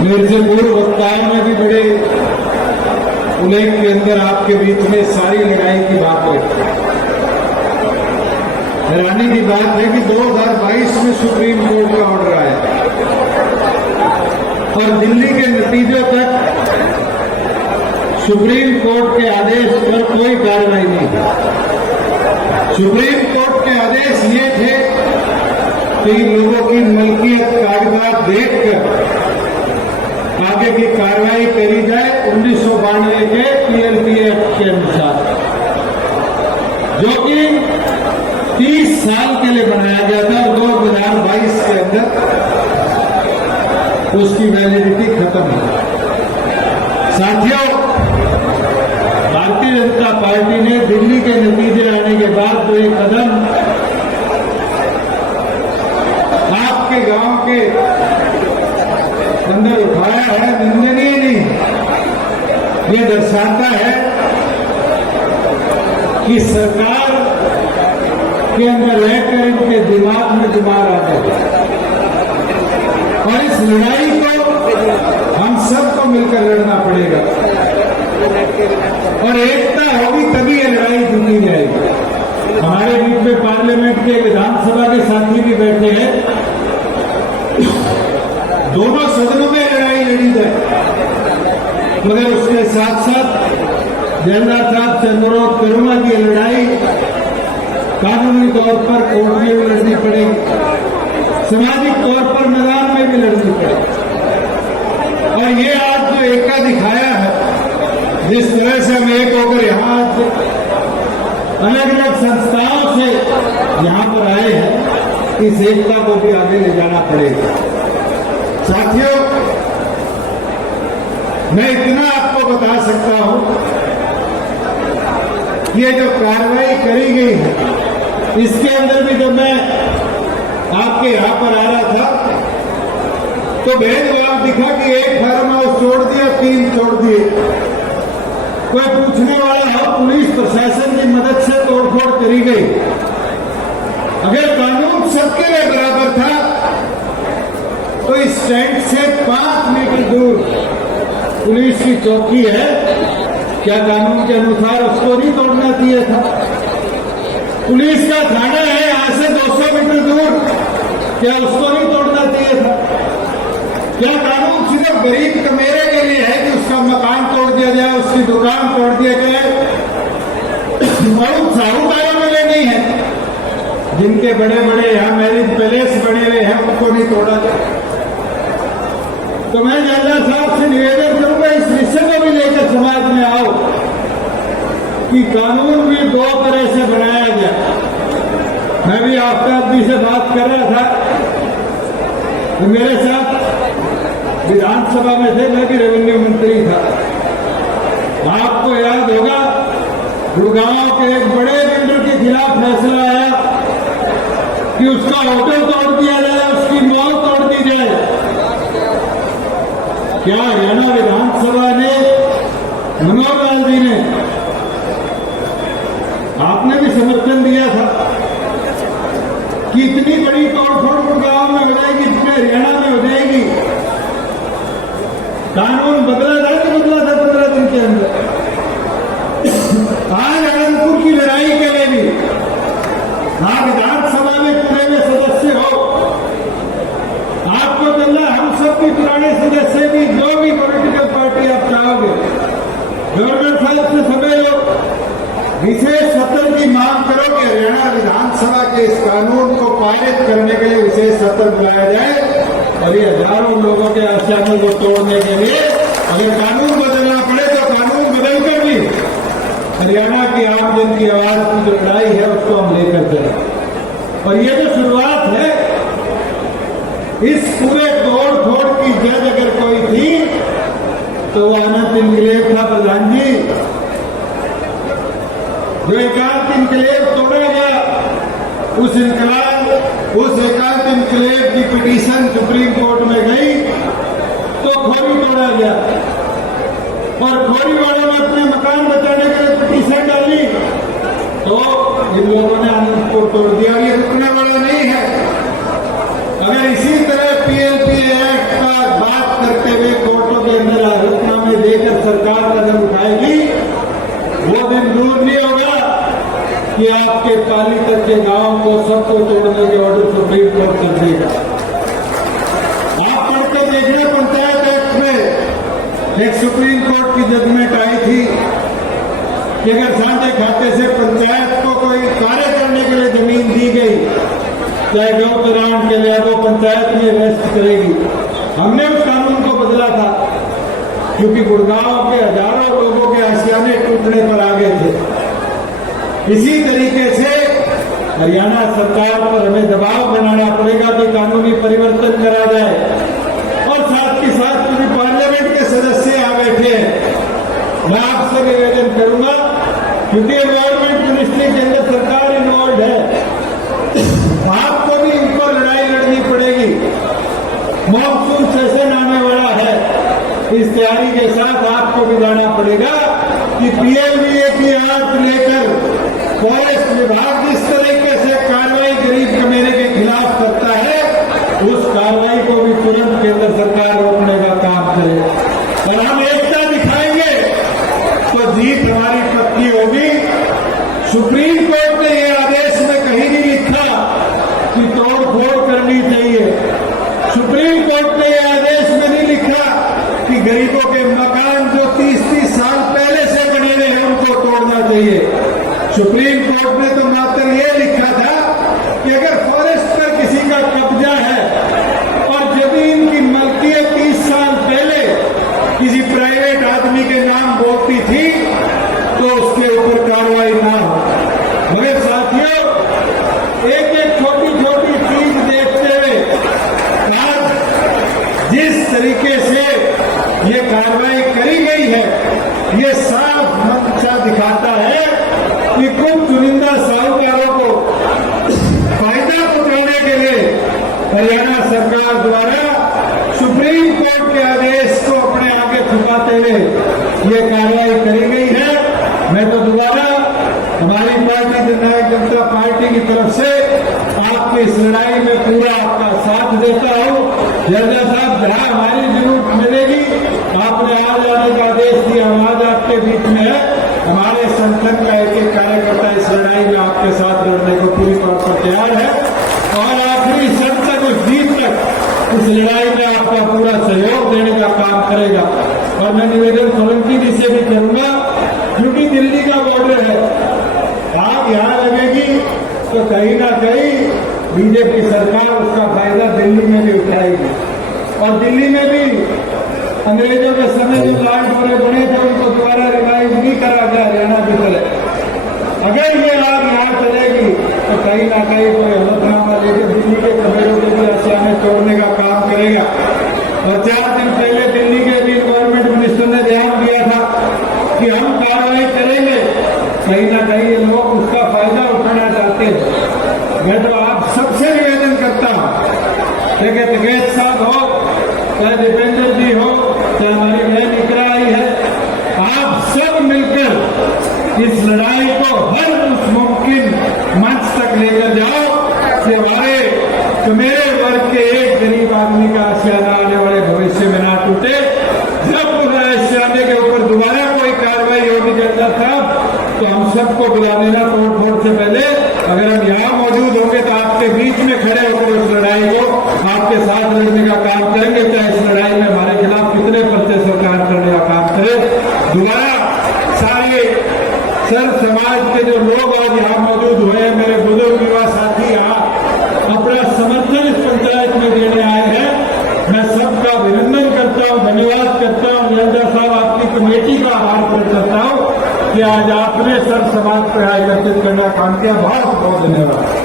मेरे से पूर्व वक्ताओं में भी बड़े उल्लेख के अंदर आपके बीच में सारी लड़ाई की बात है। हैरानी की बात है कि 2022 में सुप्रीम कोर्ट का ऑर्डर आया और दिल्ली के नतीजों तक सुप्रीम कोर्ट के आदेश पर कोई कार्रवाई नहीं हुई। सुप्रीम कोर्ट के आदेश ये थे कि लोगों की मलकियत कागजात देखकर आगे की कार्रवाई करी जाए 1992 के पीएलपी एक्ट के अनुसार, जो कि 30 साल के लिए बनाया गया था और 2022 के अंदर उसकी वैलिडिटी खत्म हो गई। साथियों, भारतीय जनता पार्टी ने दिल्ली के नतीजे आने के बाद जो एक कदम आपके गांव के अंदर उठाया है, निंदनीय नहीं, ये दर्शाता है कि सरकार के अंदर रहकर इनके दिमाग में बीमार आ गए और इस लड़ाई को हम सबको मिलकर लड़ना पड़ेगा और एकता होगी तभी ये लड़ाई जीती जाएगी। हमारे बीच में पार्लियामेंट के विधानसभा के साथी भी बैठे हैं, दोनों सदनों में लड़ाई लड़ी जाए, मगर उसके साथ साथ जयराज साहब से अनुरोध करूंगा कि लड़ाई कानूनी तौर पर कोर्ट में भी लड़नी पड़ेगी, सामाजिक तौर पर मैदान में भी लड़नी पड़ेगी। और ये आज जो एकता दिखाया है, जिस तरह से हम एक होकर यहाँ अलग अलग संस्थाओं से यहाँ पर आए हैं, इस एकता को भी आगे ले जाना पड़ेगा। साथियों, मैं इतना आपको बता सकता हूं, ये जो कार्रवाई करी गई है, इसके अंदर भी जब मैं आपके यहां पर आ रहा था तो भेदभाव दिखा कि एक फार्म हाउस छोड़ दिया, 3 छोड़ दिए। कोई पूछने वाला हो, पुलिस प्रशासन की मदद से तोड़फोड़ करी गई। अगर कानून सबके लिए बराबर था तो इस स्टैंड से 5 मीटर दूर पुलिस की चौकी है, क्या कानून के अनुसार उसको नहीं तोड़ना चाहिए था? पुलिस का थाना है यहां से 200 मीटर दूर, क्या उसको नहीं तोड़ना चाहिए था? क्या कानून सिर्फ गरीब कमेरे के लिए है कि उसका मकान तोड़ दिया जाए, उसकी दुकान तोड़ दिया जाए? बहुत साहूकारों के लिए नहीं है, जिनके बड़े बड़े यहां मैरिज पैलेस बने हुए हैं, उनको नहीं तोड़ा जाए। तो मैं जयराज साहब से निवेदन करूंगा, इस विषय को भी लेकर समाज में आओ कि कानून भी 2 तरह से बनाया गया। मैं भी आफ्ताब जी से बात कर रहा था, तो मेरे साथ विधानसभा में थे, मैं भी रेवेन्यू मंत्री था। आपको याद होगा, गुड़गांव के एक बड़े बिल्डर के खिलाफ फैसला आया कि उसका होटल तोड़ दिया जाए, उसकी मॉल तोड़ दी जाए। क्या हरियाणा विधानसभा ने, मनोहर लाल जी ने, आपने भी समर्थन दिया था कि इतनी बड़ी तोड़फोड़ गुड़गांव में हो जाएगी, जितने हरियाणा में हो जाएगी? कानून बदला था कि बदला था 15 दिन के अंदर? आज अनंतपुर की लड़ाई के लिए भी आप विधानसभा में पूरे में सदस्य हो, आपको चलना, हम सब भी पुराने सदस्य भी, जो भी पॉलिटिकल पार्टी आप चाहोगे, गवर्नर साहब से सभी लोग विशेष सत्र की मांग करो कि हरियाणा विधानसभा के इस कानून को पारित करने के लिए विशेष सत्र बुलाया जाए और ये हजारों लोगों के आश्रमों को तोड़ने के लिए अगर कानून बदलना पड़े तो कानून बदलकर भी हरियाणा की आमजन की आवाज की जो लड़ाई है उसको हम लेकर चलें। और ये जो शुरुआत है, इस पूरे तोड़ फोड़ की जद अगर कोई थी तो वो अनंत इनकलेव था। प्रधान जी, जो एकांत इनकलेव तोड़ा गया, उस एकांत इनकलेव की पिटीशन सुप्रीम कोर्ट में गई तो खोरी तोड़ा गया और खोरी वालों ने अपने मकान बचाने के लिए पिटीशन डाली तो इन लोगों ने अनंतपुर तोड़ दिया। ये रुकने वाला नहीं है। अगर इसी तरह पीएलपी एक्ट का बात करते हुए एक सुप्रीम कोर्ट की जजमेंट आई थी कि अगर साझे खाते से पंचायत को कोई कार्य करने के लिए जमीन दी गई, चाहे गौ चरान के लिए, वो पंचायत में रेस्ट करेगी। हमने उस कानून को बदला था क्योंकि गुड़गांव के हजारों लोगों के आशियाने टूटने पर आ गए थे। इसी तरीके से हरियाणा सरकार पर हमें दबाव बनाना पड़ेगा कि कानूनी परिवर्तन करा जाए। और साथ ही साथ क्योंकि पार्लियामेंट के सदस्य आ बैठे हैं, मैं आपसे निवेदन करूंगा, क्योंकि एनवायरमेंट मिनिस्ट्री के अंदर सरकार इन्वॉल्व है, आपको भी इनको लड़ाई लड़नी पड़ेगी। मॉनसून सेशन आने वाला है, इस तैयारी के साथ आपको भी जाना पड़ेगा कि पीएलवीए की आड़ लेकर फॉरेस्ट विभाग जिस तरीके से कार्रवाई गरीब कमेरे के खिलाफ करता है, उस कार्रवाई को भी तुरंत केंद्र सरकार रोकने का काम करे। और हम एकता दिखाएंगे तो जीत हमारी पक्की होगी। सुप्रीम कोर्ट ने यह आदेश में कहीं नहीं लिखा कि तोड़फोड़ करनी चाहिए। सुप्रीम कोर्ट ने यह आदेश में नहीं लिखा कि गरीबों के मकान जो 30-30 साल पहले से बने हुए हैं उनको तोड़ना चाहिए। सुप्रीम कोर्ट ने तो मात्र ये लिखा था कि अगर फॉरेस्ट पर किसी का कब्जा है और जमीन की मलकियत 30 साल पहले किसी प्राइवेट आदमी के नाम बोलती थी तो उसके ऊपर कार्रवाई ना हो। मगर साथियों, एक एक छोटी छोटी चीज देखते हुए आज जिस तरीके से ये कार्रवाई करी गई है, ये साफ मंशा दिखाता है कि कुछ चुनिंदा साहूकारों को फायदा पहुंचाने के लिए हरियाणा सरकार द्वारा सुप्रीम कोर्ट के आदेश को अपने आगे छुपाते हुए ये कार्रवाई करी गई है। मैं तो दोबारा हमारी पार्टी जननायक जनता पार्टी की तरफ से आपकी इस लड़ाई में पूरा आपका साथ देता हूं। जर्नल साहब, जहां हमारी जरूरत मिलेगी, आपने आज आने का आदेश दिया, हम आज आपके बीच में है। हमारे संगठन का एक एक कार्यकर्ता इस लड़ाई में आपके साथ लड़ने को पूरी तौर पर तैयार है और आखिरी क्षण तक, उस जीत तक इस लड़ाई में आपका पूरा सहयोग देने का काम करेगा। और मैं निवेदन सोलंकी जी से भी करूंगा, क्योंकि दिल्ली का बॉर्डर है, आग यहां लगेगी तो कहीं ना कहीं बीजेपी सरकार उसका फायदा दिल्ली में भी उठाएगी। और दिल्ली में भी अंग्रेजों के समय जो लाल डोरे बने थे उनको दोबारा रिवाइव नहीं करा गया हरियाणा की तरह। अगर ये आग यहाँ चलेगी तो कहीं ना कहीं कोई हलफनामा लेकर दिल्ली के कमेरों के भी आशियाने तोड़ने का काम करेगा। और 4 दिन पहले दिल्ली के भी एनवायरमेंट मिनिस्टर ने ध्यान दिया था कि हम कार्रवाई करेंगे, कहीं ना कहीं ये लोग उसका फायदा उठाना चाहते हैं। मैं तो आप सबसे निवेदन करता हूं, चाहे तगेश साहब हो, चाहे दीपेंद्र जी हो, चाहे हमारी बहन इकरा आई है, आप सब मिलकर इस लड़ाई को हर उस मुमकिन मंच तक लेकर जाओ कि हमारे मेरे वर्ग के एक गरीब आदमी का आशियाना आने वाले भविष्य में ना टूटे। जब उस आशियाने के ऊपर दोबारा कोई कार्रवाई होगी जनरल साहब, तो हम सबको बुला देना तोड़फोड़ से पहले। अगर हम यहाँ मौजूद होंगे तो आपके बीच में खड़े होकर इस लड़ाई को आपके साथ लड़ने का काम करेंगे, चाहे इस लड़ाई में हमारे खिलाफ कितने पर्चे सरकार करने का काम करे। दोबारा सारे सर समाज के जो लोग आज यहाँ मौजूद हुए हैं, मेरे बुजुर्ग युवा साथी यहाँ अपना समर्थन इस पंचायत में देने आए हैं, मैं सबका अभिनंदन करता हूँ, धन्यवाद करता हूँ। निरंजन साहब, आपकी कमेटी का आभार प्रकट करता हूँ कि आज आपने सर समाज पर एकत्रित करने का काम किया। बहुत बहुत धन्यवाद।